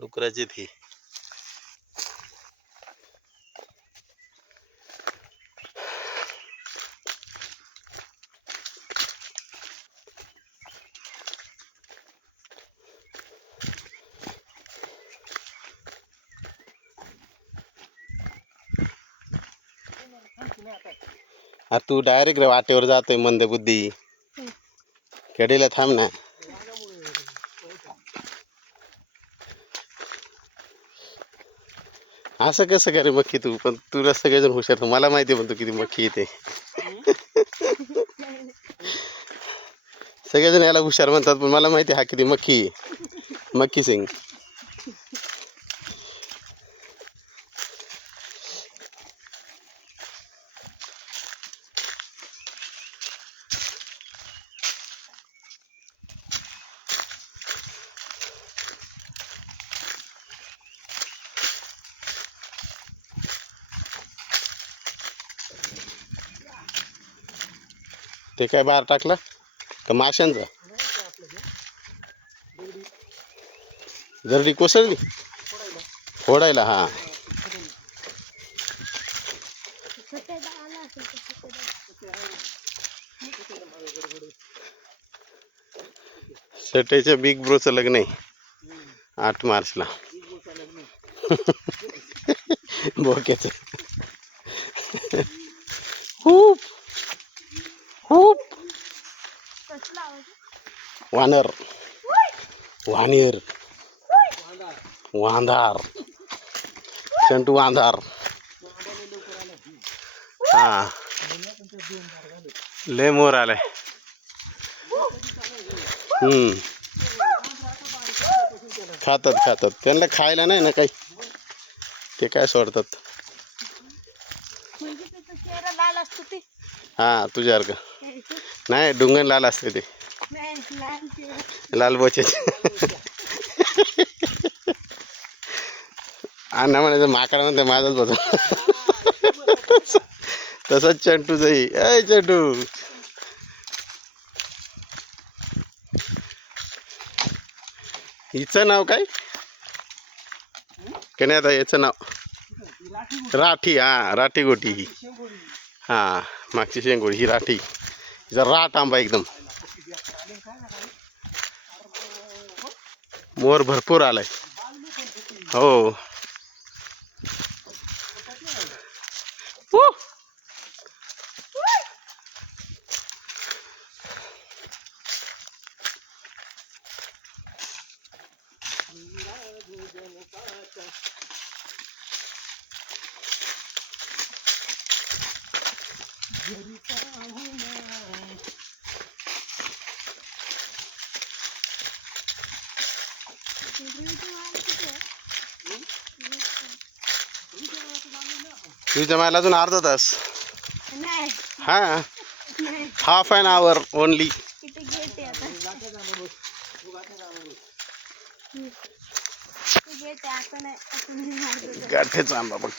डुकराची ती तू डायरेक्ट वाटेवर जातोय मंद बुद्धी कडेला थांब ना. असं कसं करे मक्खी तू पण तुला सगळेजण हुशार मला माहिती पण तू किती मक्खी येते. सगळेजण याला हुशार म्हणतात पण मला माहिती हा किती मक्खी मक्खी सिंग. ते काय बाहेर टाकलं का माशांचं जरडी कोसळली फोडायला. हा सटेच्या बिग ब्रोचं लग्न आहे 8 मार्चला. बोक्याच खूप खूप वानर वानेर वांधार चंटू वांधार. हा लय मोर आलाय. खातात खातात त्यांना खायला नाही ना काही ते काय सोडतात. हा तुझ्यासारखं नाही डुंगण लाल असते ते लाल बोचाचे. अण्णा म्हणायचं माकड म्हणते माझाच बघ. तसंच चंटूच आहे. अय चंटू हिचं नाव काय कन्या आता याचं नाव राठी. हा राठी गोटी ही. हा मागची शेंगोळी ही राठी. हिचा राठ आंबा एकदम. मोर भरपूर आलाय. हो तुझ्या मायला अजून अर्धा तास. हा हाफ ॲन आवर ओनली. गाठीचा आंबा बघ.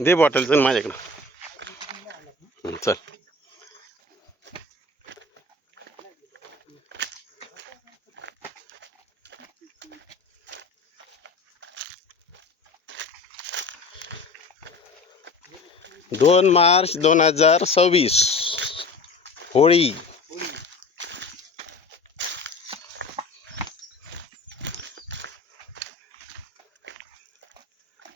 दे बॉटल चल माझ्याकडं. चल दोन मार्च 2026 होळी.